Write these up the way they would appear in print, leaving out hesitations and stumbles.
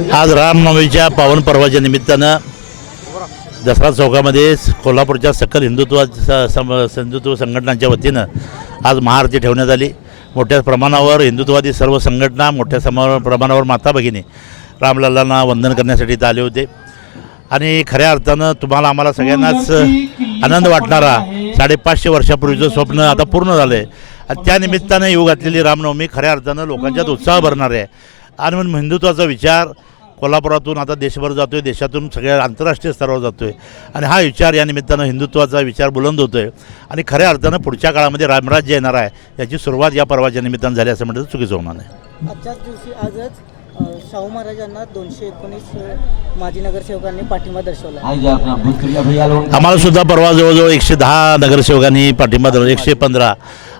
आज रामनवमीच्या पावन पर्वाच्या निमित्तानं दसरा चौकामध्ये कोल्हापूरच्या सकल हिंदुत्व संघटनांच्या वतीनं आज महाआरती ठेवण्यात आली। मोठ्या प्रमाणावर हिंदुत्ववादी सर्व संघटना मोठ्या प्रमाणावर माता भगिनी रामलल्लांना वंदन करण्यासाठी इथं आले होते आणि खऱ्या अर्थानं तुम्हाला आम्हाला सगळ्यांनाच आनंद वाटणारा 550 वर्षापूर्वीचं स्वप्न आता पूर्ण झालं आहे आणि त्या निमित्तानं येऊ घातलेली रामनवमी खऱ्या अर्थानं लोकांच्यात उत्साह भरणार आहे। आणि म्हणून हिंदुत्वाचा विचार कोल्हापुरातून आता देशभर जातो आहे, देशातून सगळ्या आंतरराष्ट्रीय स्तरावर जातो आहे आणि हा विचार या निमित्तानं हिंदुत्वाचा विचार बुलंद होतो आहे आणि खऱ्या अर्थानं पुढच्या काळामध्ये रामराज्य येणार आहे याची सुरुवात या पर्वाच्या निमित्तानं झाली असं म्हटलं चुकीचं होणार नाही। आजच्याच दिवशी आजच शाहू महाराजांना 219 माजी नगरसेवकांनी पाठिंबा दर्शवला। आम्हाला सुद्धा परवा जवळजवळ 110 नगरसेवकांनी पाठिंबा दिला, 115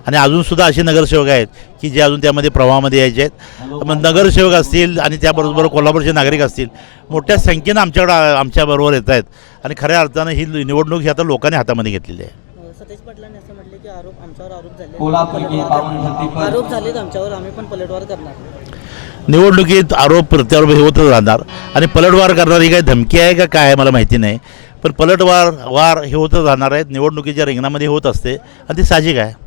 आणि अजूनसुद्धा असे नगरसेवक आहेत की जे अजून त्यामध्ये प्रवाहामध्ये यायचे आहेत। मग नगरसेवक असतील आणि त्याबरोबर कोल्हापूरचे नागरिक असतील मोठ्या संख्येनं आमच्याबरोबर येत आहेत आणि खऱ्या अर्थानं ही निवडणूक ही आता लोकांनी हातामध्ये घेतलेली आहे। सतेज पाटलांनी असं म्हटलं की आमच्यावर आरोप झालेत आमच्यावर, आम्ही पण पलटवार करणार। निवडणुकीत आरोप प्रत्यारोप हे होतच राहणार आणि पलटवार करणारी काही धमकी आहे का काय मला माहिती नाही, पण पलटवार हे होतच राहणार आहेत। निवडणुकीच्या रिंगणामध्ये होत असते आणि ती साहजिक आहे।